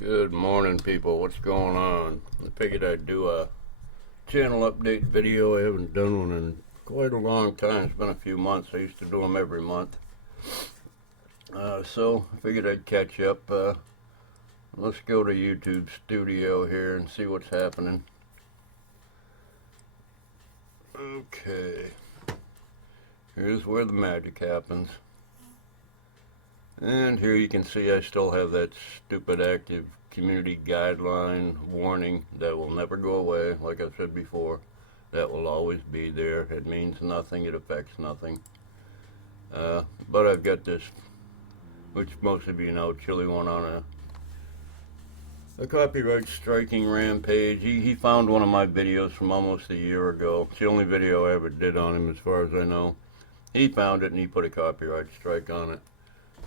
Good morning, people. What's going on? I figured I'd do a channel update video. I haven't done one in quite a long time. It's been a few months. I used to do them every month. So I figured I'd catch up. Let's go to YouTube Studio here and see what's happening. Okay. Here's where the magic happens. And here you can see I still have that stupid active community guideline warning that will never go away. Like I said before, that will always be there. It means nothing. It affects nothing. But I've got this, which most of you know, Chili went on a copyright striking rampage. He found one of my videos from almost a year ago. It's the only video I ever did on him as far as I know. He found it and he put a copyright strike on it.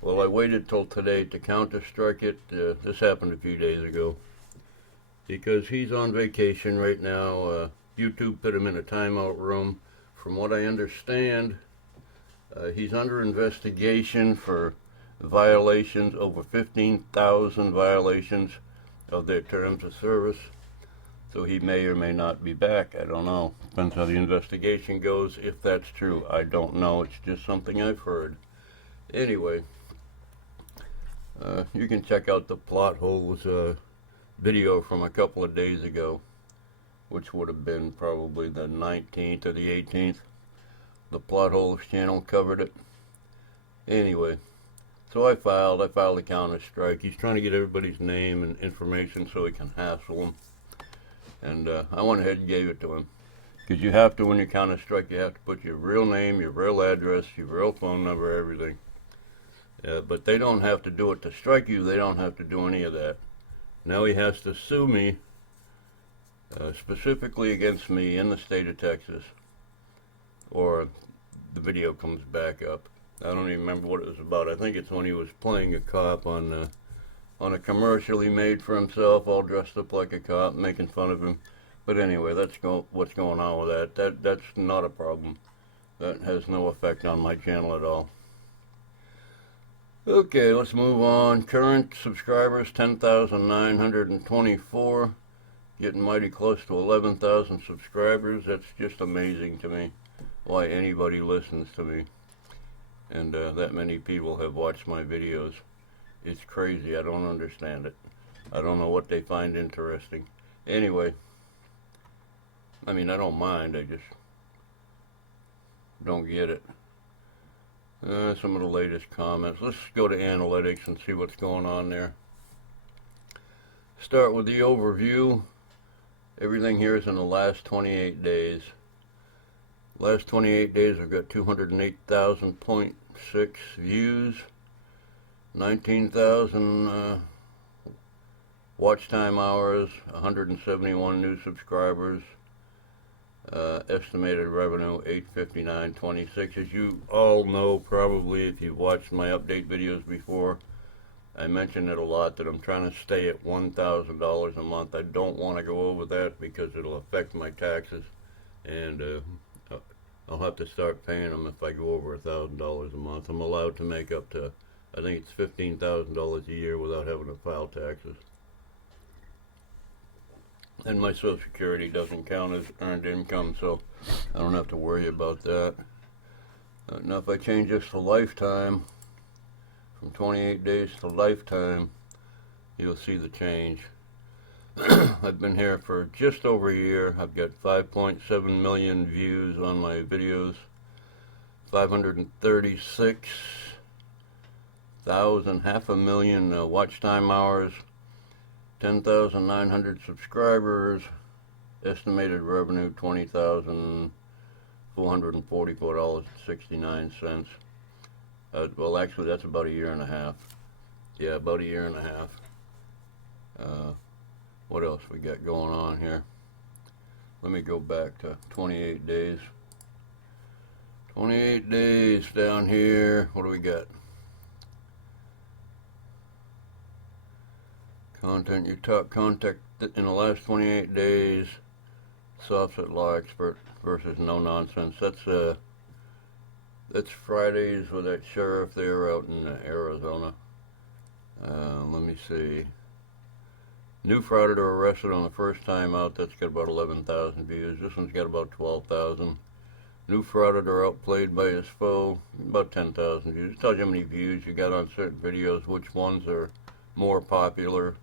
Well, I waited till today to counter-strike it. This happened a few days ago. Because he's on vacation right now. YouTube put him in a timeout room. From what I understand, he's under investigation for violations, over 15,000 violations of their terms of service. So he may or may not be back. I don't know. Depends how the investigation goes. If that's true, I don't know. It's just something I've heard. Anyway. You can check out the plot holes video from a couple of days ago, which would have been probably the 19th or the 18th. The plot holes channel covered it. Anyway, so I filed a counter strike. He's trying to get everybody's name and information so he can hassle them. And I went ahead and gave it to him. Because you have to, when you counter strike, you have to put your real name, your real address, your real phone number, everything. But they don't have to do it to strike you. They don't have to do any of that. Now he has to sue me, specifically against me in the state of Texas, or the video comes back up. I don't even remember what it was about. I think it's when he was playing a cop on a commercial he made for himself, all dressed up like a cop, making fun of him. But anyway, that's what's going on with that. That's not a problem. That has no effect on my channel at all. Okay, let's move on. Current subscribers, 10,924. Getting mighty close to 11,000 subscribers. That's just amazing to me. Why anybody listens to me. And that many people have watched my videos. It's crazy. I don't understand it. I don't know what they find interesting. Anyway. I mean, I don't mind. I just don't get it. Some of the latest comments. Let's go to analytics and see what's going on there. Start with the overview. Everything here is in the last 28 days. Last 28 days I've got 208,000.6 views, 19,000 watch time hours, 171 new subscribers. Estimated revenue $859.26. As you all know, probably if you've watched my update videos before, I mention it a lot that I'm trying to stay at $1,000 a month. I don't want to go over that because it'll affect my taxes, and I'll have to start paying them if I go over $1,000 a month. I'm allowed to make up to, I think it's $15,000 a year without having to file taxes. And my Social Security doesn't count as earned income, so I don't have to worry about that. Now if I change this to lifetime, from 28 days to lifetime, you'll see the change. I've been here for just over a year. I've got 5.7 million views on my videos, 536,000, half a million watch time hours, 10,900 subscribers, estimated revenue $20,444.69. Well, actually, that's about a year and a half. Yeah, about a year and a half. What else we got going on here? Let me go back to 28 days. 28 days down here. What do we got? Content, your top contact in the last 28 days, Softset Law Expert versus No Nonsense. That's Fridays with that sheriff there out in Arizona. Let me see. New frauditor arrested on the first time out. That's got about 11,000 views. This one's got about 12,000. New frauditor outplayed by his foe. About 10,000 views. It tells you how many views you got on certain videos, which ones are more popular,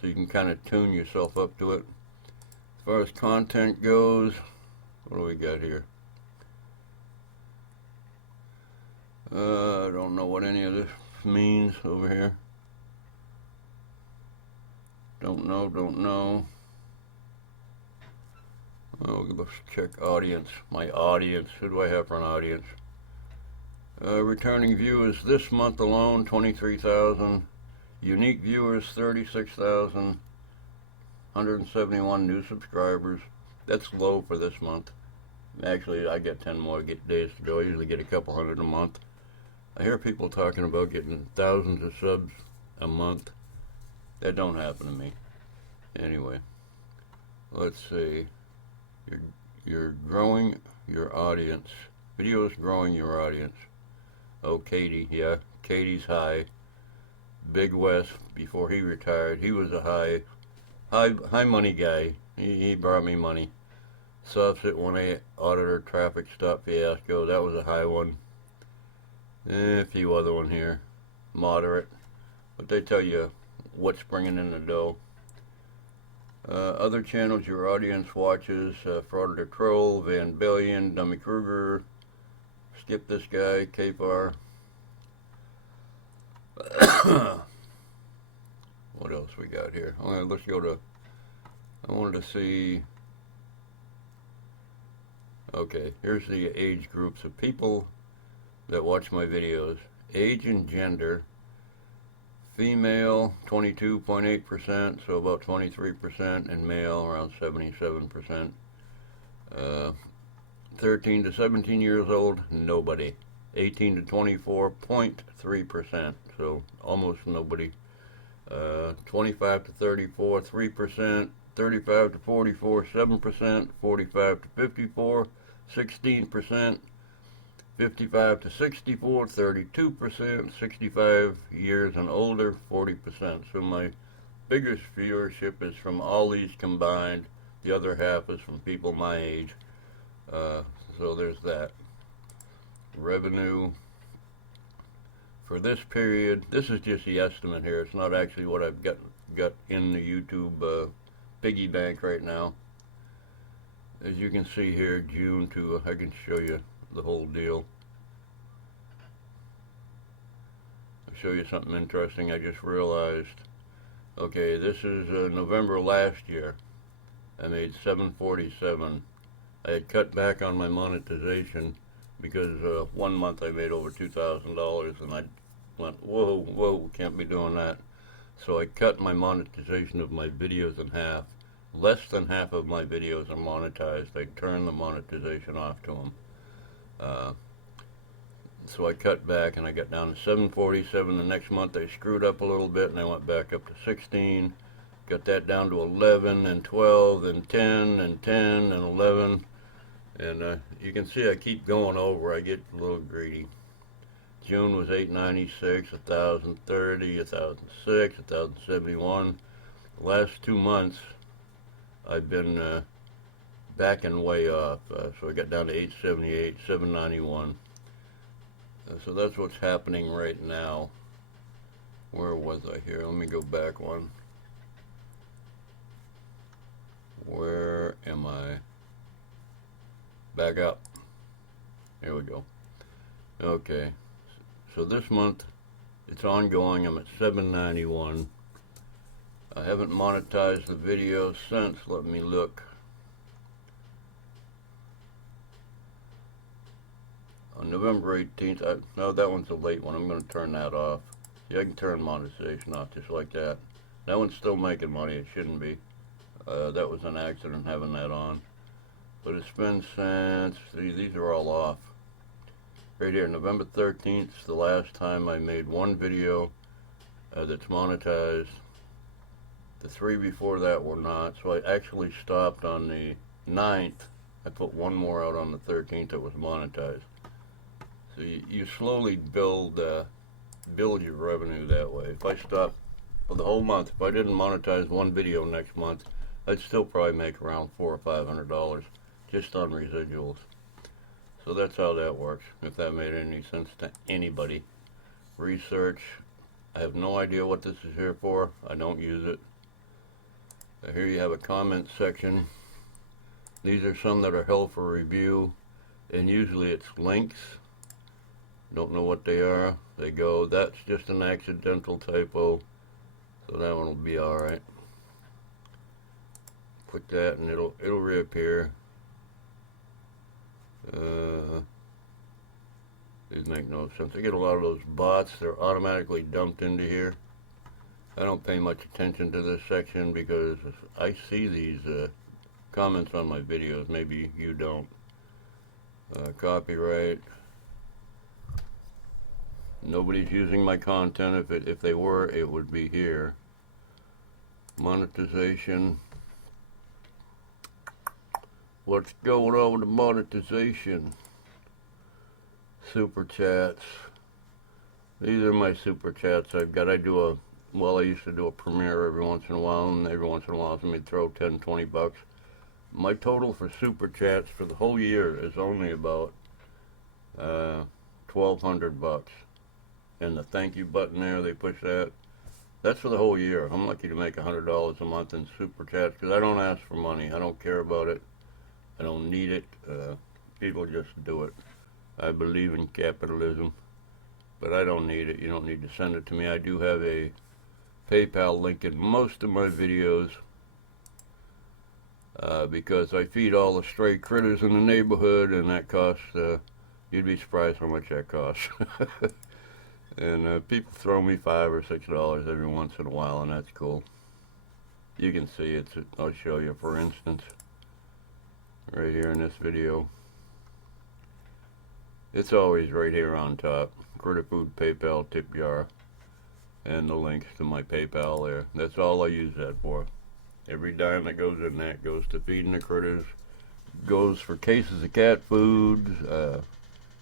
so you can kind of tune yourself up to it. As far as content goes, what do we got here? I don't know what any of this means over here. Don't know. Oh, let's check audience. My audience. Who do I have for an audience? Returning viewers this month alone, 23,000. Unique viewers, 36,000. 171 new subscribers. That's low for this month. Actually, I get 10 more days to go. I usually get a couple hundred a month. I hear people talking about getting thousands of subs a month. That don't happen to me. Anyway, let's see. You're growing your audience. Videos growing your audience. Oh, Katie, yeah. Katie's high. Big West, before he retired, he was a high money guy. He brought me money. Soffit 1A auditor traffic stop fiasco. That was a high one. A few other one here. Moderate. But they tell you what's bringing in the dough. Other channels your audience watches, Frauditor Troll, Van Billion, Dummy Kruger, Skip This Guy, KFAR. What else we got here? Okay, let's go to, I wanted to see, okay, here's the age groups of people that watch my videos. Age and gender. Female, 22.8%, so about 23%, and male, around 77%. 13 to 17 years old, nobody. 18 to 24, 0.3%, so almost nobody. 25 to 34, 3%. 35 to 44, 7%. 45 to 54, 16%. 55 to 64, 32%, 65 years and older, 40%. So my biggest viewership is from all these combined. The other half is from people my age. So there's that. Revenue for this period. This is just the estimate here. It's not actually what I've got in the YouTube piggy bank right now. As you can see here, June to, I can show you the whole deal. I'll show you something interesting I just realized. Okay, this is November last year. I made $747. I had cut back on my monetization because 1 month I made over $2,000, and I went, whoa, can't be doing that. So I cut my monetization of my videos in half. Less than half of my videos are monetized. I turned the monetization off to them. So I cut back and I got down to 747. The next month I screwed up a little bit and I went back up to 16. Got that down to 11 and 12 and 10 and 10 and 11. And you can see I keep going over. I get a little greedy. June was 896, 1,030, 1,006, 1,071. The last 2 months I've been backing way off. So I got down to 878, 791. So that's what's happening right now. Where was I here? Let me go back one. Where am I? Back up. Here we go. Okay. So this month, it's ongoing. I'm at 791. I haven't monetized the video since. Let me look. On November 18th, no, that one's a late one. I'm going to turn that off. Yeah, I can turn monetization off just like that. That one's still making money. It shouldn't be. That was an accident having that on. But it's been since, these are all off. Right here, November 13th is the last time I made one video that's monetized. The 3 before that were not. So I actually stopped on the 9th. I put one more out on the 13th that was monetized. So you slowly build your revenue that way. If I stop for the whole month. If I didn't monetize one video next month, I'd still probably make around $400 or $500 just on residuals. So that's how that works, if that made any sense to anybody. Research, I have no idea what this is here for. I don't use it. Here you have a comment section. These are some that are held for review, and usually it's links. Don't know what they are. They go, that's just an accidental typo, so that one will be alright. Click that and it'll reappear. These make no sense. I get a lot of those bots. They're automatically dumped into here. I don't pay much attention to this section because I see these comments on my videos. Maybe you don't. Copyright. Nobody's using my content. If they were, it would be here. Monetization. What's going on with the monetization? Super chats. These are my super chats I've got. I used to do a premiere every once in a while, and every once in a while somebody throw 10, 20 bucks. My total for super chats for the whole year is only about 1,200 bucks. And the thank you button there, they push that. That's for the whole year. I'm lucky to make $100 a month in super chats because I don't ask for money. I don't care about it. I don't need it. People just do it. I believe in capitalism, but I don't need it. You don't need to send it to me. I do have a PayPal link in most of my videos because I feed all the stray critters in the neighborhood, and that costs, you'd be surprised how much that costs. And people throw me $5 or $6 every once in a while, and that's cool. You can see it. I'll show you, for instance, right here in this video. It's always right here on top. Critter Food PayPal tip jar. And the links to my PayPal there. That's all I use that for. Every dime that goes in that goes to feeding the critters. Goes for cases of cat food.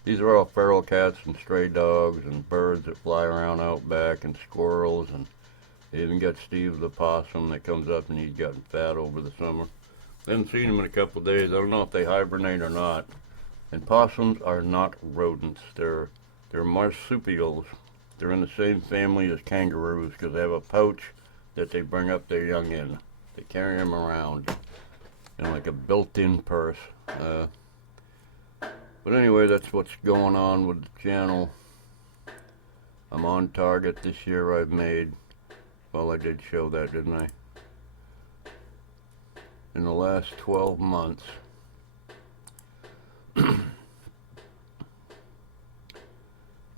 These are all feral cats and stray dogs and birds that fly around out back and squirrels. And they even got Steve the possum that comes up, and he's gotten fat over the summer. Haven't seen him in a couple of days. I don't know if they hibernate or not. And possums are not rodents. They're marsupials. They're in the same family as kangaroos because they have a pouch that they bring up their young in. They carry them around in like a built-in purse. But anyway, that's what's going on with the channel. I'm on target this year. I've made, well, I did show that, didn't I? In the last 12 months,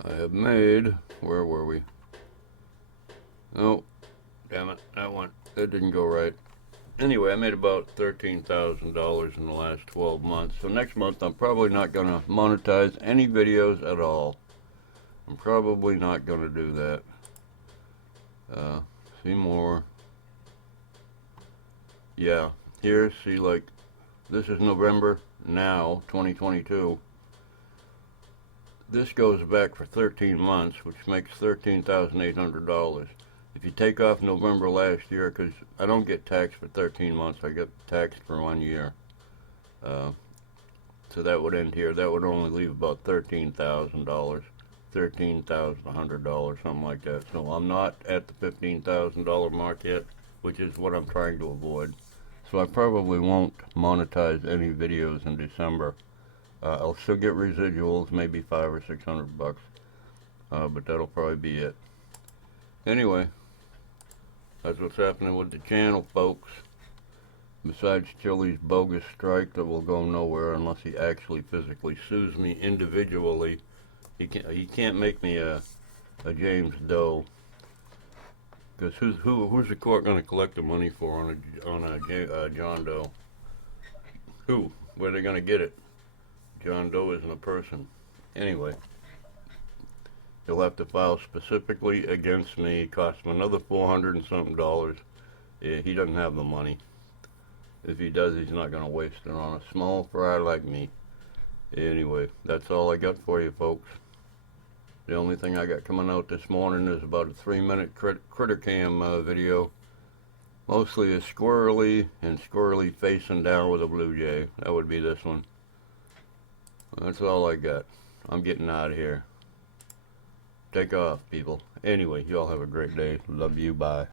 I have made, where were we? Oh, damn it, that didn't go right. Anyway, I made about $13,000 in the last 12 months. So next month, I'm probably not going to monetize any videos at all. I'm probably not going to do that. See more. Yeah, here, see, like, this is November now, 2022. This goes back for 13 months, which makes $13,800. If you take off November last year, because I don't get taxed for 13 months, I get taxed for 1 year. So that would end here. That would only leave about $13,000, $13,100, something like that. So I'm not at the $15,000 mark yet, which is what I'm trying to avoid. So I probably won't monetize any videos in December. I'll still get residuals, maybe $500 or $600, but that'll probably be it. Anyway, that's what's happening with the channel, folks. Besides Chili's bogus strike that will go nowhere unless he actually physically sues me individually. He can't make me a James Doe. Because who's the court going to collect the money for on a John Doe? Who? Where are they going to get it? John Doe isn't a person. Anyway, he'll have to file specifically against me. It costs him another $400 and something. He doesn't have the money. If he does, he's not going to waste it on a small fry like me. Anyway, that's all I got for you, folks. The only thing I got coming out this morning is about a 3-minute critter cam video. Mostly a squirrely and squirrely facing down with a blue jay. That would be this one. That's all I got. I'm getting out of here. Take off, people. Anyway, y'all have a great day. Love you. Bye.